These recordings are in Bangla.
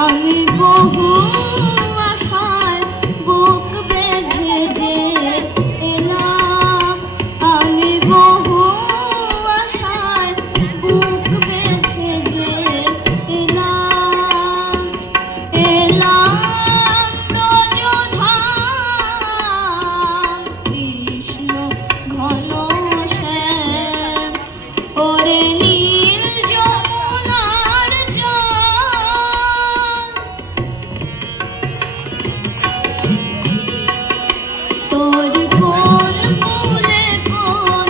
আমি বহু আশায় বুক বেঁধে যে এলাম, আমি বহু আশায় বুক বেঁধে যে এলাম, এলাম ব্রজধাম কৃষ্ণ ঘন শ্যাম, ওরে নীল যমুনার জল, তোর কোন কুলে কোন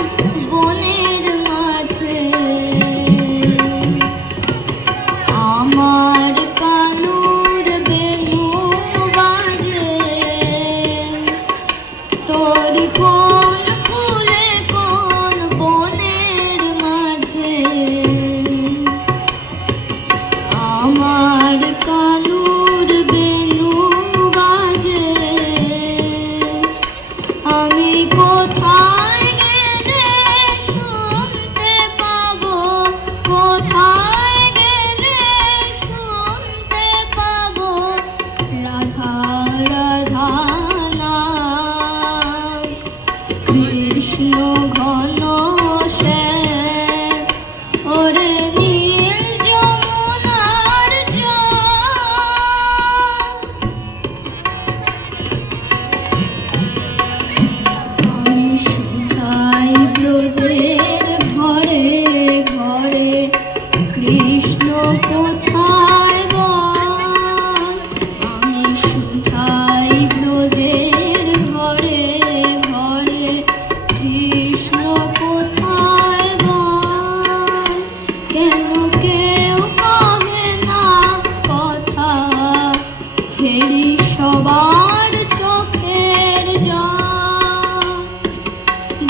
বনের মাঝে আমার কানুর বেণু বাজে, তোর কোন কুলে কোন বনের মাঝে আমার কানুর বেণু বাজে, আমি কোথায় গেলে শুনতে পাবো, কোথায় গেলে শুনতে পাবো রাধা রাধা নাম, কৃষ্ণ ঘন শ্যাম, ওরে নীল যমুনার জল, আমি সুধাই ব্রজের ঘরে ঘরে, কৃষ্ণ কোথায় বল, আমি সুধাই ব্রজের ঘরে ঘরে, কৃষ্ণ কোথায় বল, কেন কেউ কহে না কথা, হেরি সবার চোখের জল,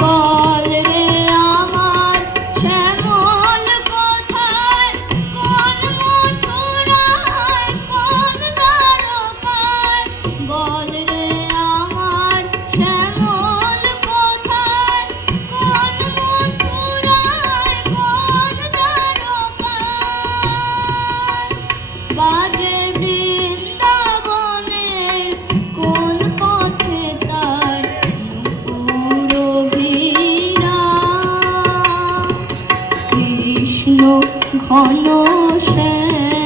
বল রে আমার শ্যামল কোথায়, কোন মথুরায় কোন দ্বারকায়, বল রে আমার শ্যামল কোথায়, কোন মথুরায় কোন দ্বারকায়, বাজে বৃন্দাবনের কোন পথে তার নূপুর অভিরাম, কৃষ্ণ ঘন শ্যাম।